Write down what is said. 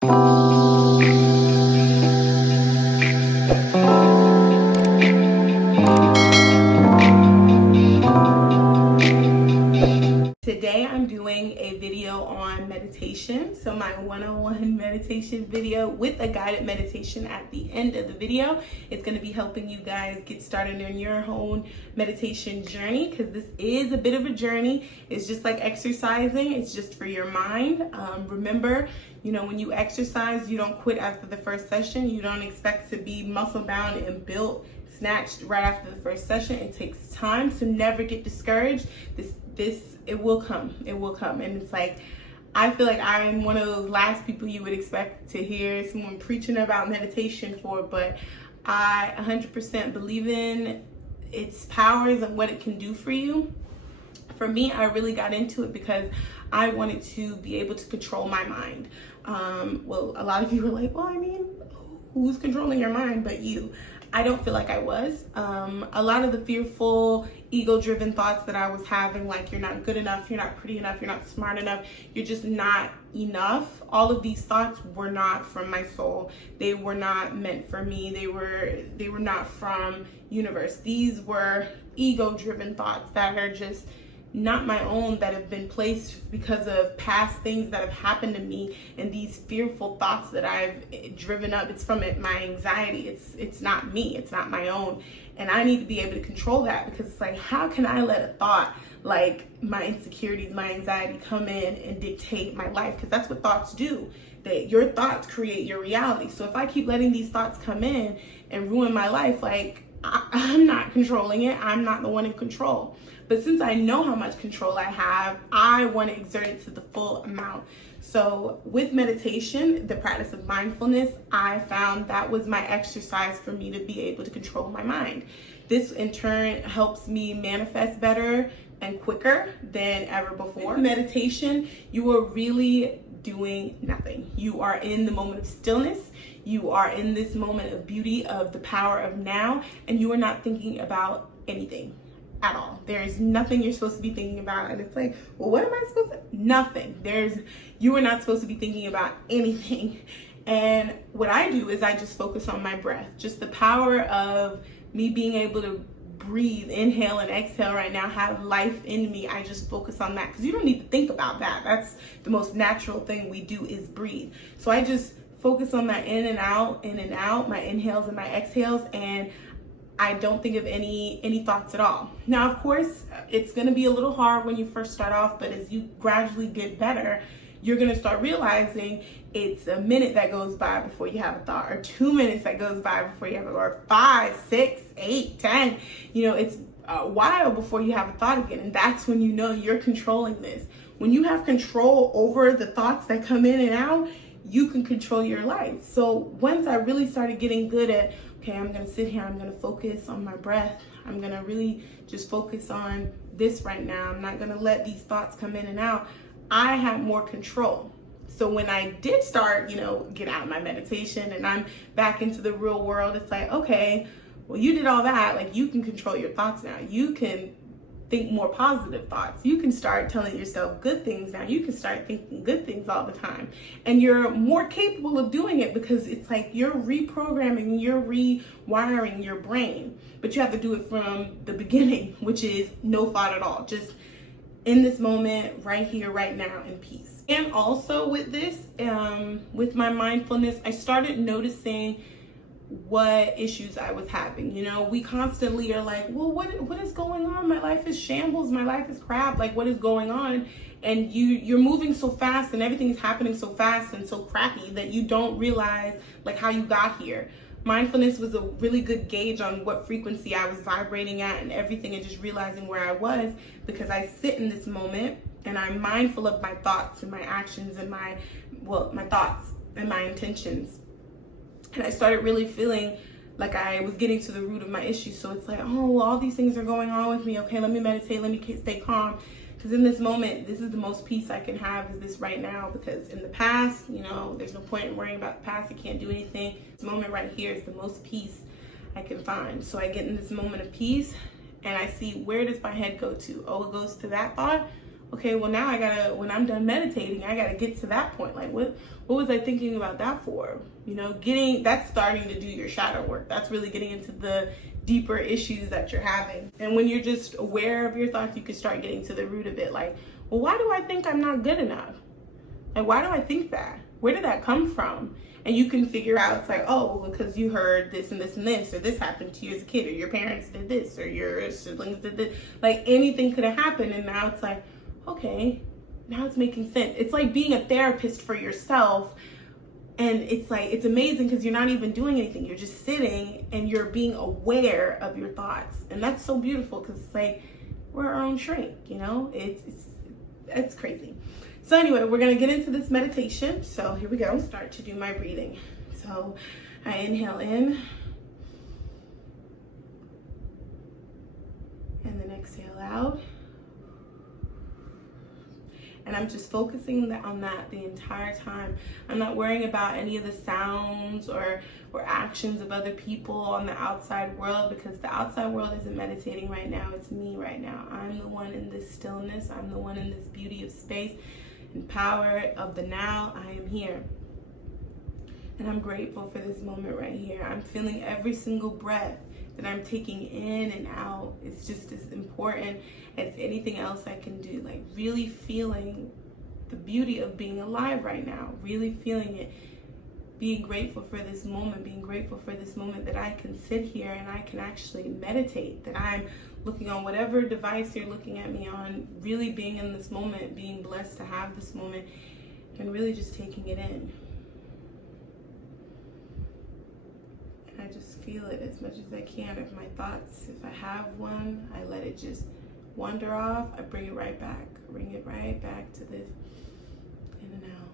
Today I'm doing a video on meditation, so my one-on-one meditation video with a guided meditation at the end of the video. It's going to be helping you guys get started on your own meditation journey, because this is a bit of a journey. It's just like exercising, it's just for your mind. Remember, when you exercise, you don't quit after the first session. You don't expect to be muscle bound and built snatched right after the first session. It takes time, so never get discouraged. It will come. And it's like, I feel like I'm one of those last people you would expect to hear someone preaching about meditation for, but I 100% believe in its powers and what it can do for you. For me, I really got into it because I wanted to be able to control my mind. Well, a lot of you were like, well, who's controlling your mind but you? I don't feel like I was. A lot of the fearful, ego-driven thoughts that I was having, like you're not good enough, you're not pretty enough, you're not smart enough, you're just not enough. All of these thoughts were not from my soul. They were not meant for me. They were not from universe. These were ego-driven thoughts that are just not my own, that have been placed because of past things that have happened to me, and these fearful thoughts that I've driven up. It's from my anxiety. It's not me. It's not my own. And I need to be able to control that, because it's like, how can I let a thought like my insecurities, my anxiety come in and dictate my life? Because that's what thoughts do. That your thoughts create your reality. So if I keep letting these thoughts come in and ruin my life, like I'm not controlling it. I'm not the one in control. But since I know how much control I have, I want to exert it to the full amount. So with meditation, the practice of mindfulness, I found that was my exercise for me to be able to control my mind. This in turn helps me manifest better and quicker than ever before. With meditation, you are really doing nothing. You are in the moment of stillness. You are in this moment of beauty, of the power of now, and you are not thinking about anything at all. There is nothing you're supposed to be thinking about. And it's like, well, what am I supposed to? Nothing. You are not supposed to be thinking about anything. And what I do is I just focus on my breath. Just the power of me being able to breathe, inhale and exhale right now, have life in me. I just focus on that, because you don't need to think about that. That's the most natural thing we do, is breathe. So I just focus on that in and out, my inhales and my exhales, and I don't think of any thoughts at all. Now, of course, it's gonna be a little hard when you first start off, but as you gradually get better, you're gonna start realizing it's a minute that goes by before you have a thought, or 2 minutes that goes by before you have a thought, or 5, 6, 8, 10. It's a while before you have a thought again, and that's when you know you're controlling this. When you have control over the thoughts that come in and out, you can control your life. So once I really started getting good at, okay, I'm gonna sit here, I'm gonna focus on my breath, I'm gonna really just focus on this right now, I'm not gonna let these thoughts come in and out, I had more control. So when I did start, get out of my meditation and I'm back into the real world, it's like, okay, well, you did all that, like you can control your thoughts now. You can think more positive thoughts. You can start telling yourself good things now. You can start thinking good things all the time. And you're more capable of doing it, because it's like you're reprogramming, you're rewiring your brain. But you have to do it from the beginning, which is no thought at all. Just in this moment, right here, right now, in peace. And also with this, with my mindfulness, I started noticing what issues I was having. We constantly are like, well, what is going on? My life is shambles, my life is crap, like what is going on? And you're moving so fast and everything is happening so fast and so crappy that you don't realize like how you got here. Mindfulness was a really good gauge on what frequency I was vibrating at and everything, and just realizing where I was, because I sit in this moment and I'm mindful of my thoughts and my actions and my thoughts and my intentions. And I started really feeling like I was getting to the root of my issue. So it's like, oh, well, all these things are going on with me. Okay, let me meditate, let me stay calm. Because in this moment, this is the most peace I can have, is this right now. Because in the past, there's no point in worrying about the past. I can't do anything. This moment right here is the most peace I can find. So I get in this moment of peace and I see, where does my head go to? Oh, it goes to that thought. okay, well now when I'm done meditating, I gotta get to that point. Like what was I thinking about that for? You know, that's starting to do your shadow work. That's really getting into the deeper issues that you're having. And when you're just aware of your thoughts, you can start getting to the root of it. Like, well, why do I think I'm not good enough? Like, why do I think that? Where did that come from? And you can figure out, it's like, oh, because you heard this and this and this, or this happened to you as a kid, or your parents did this, or your siblings did this. Like anything could have happened. And now it's like, okay, now it's making sense. It's like being a therapist for yourself. And it's like, it's amazing because you're not even doing anything. You're just sitting and you're being aware of your thoughts. And that's so beautiful because it's like, we're our own shrink, you know? It's crazy. So anyway, we're going to get into this meditation. So here we go. Start to do my breathing. So I inhale in. And then exhale out. And I'm just focusing on that the entire time. I'm not worrying about any of the sounds or actions of other people on the outside world, because the outside world isn't meditating right now. It's me right now. I'm the one in this stillness. I'm the one in this beauty of space and power of the now. I am here. And I'm grateful for this moment right here. I'm feeling every single breath that I'm taking in and out. It's just as important as anything else I can do. Like really feeling the beauty of being alive right now. Really feeling it. Being grateful for this moment. Being grateful for this moment that I can sit here and I can actually meditate. That I'm looking on whatever device you're looking at me on. Really being in this moment. Being blessed to have this moment. And really just taking it in. I just feel it as much as I can. If my thoughts, if I have one, I let it just wander off. I bring it right back. Bring it right back to this in and out.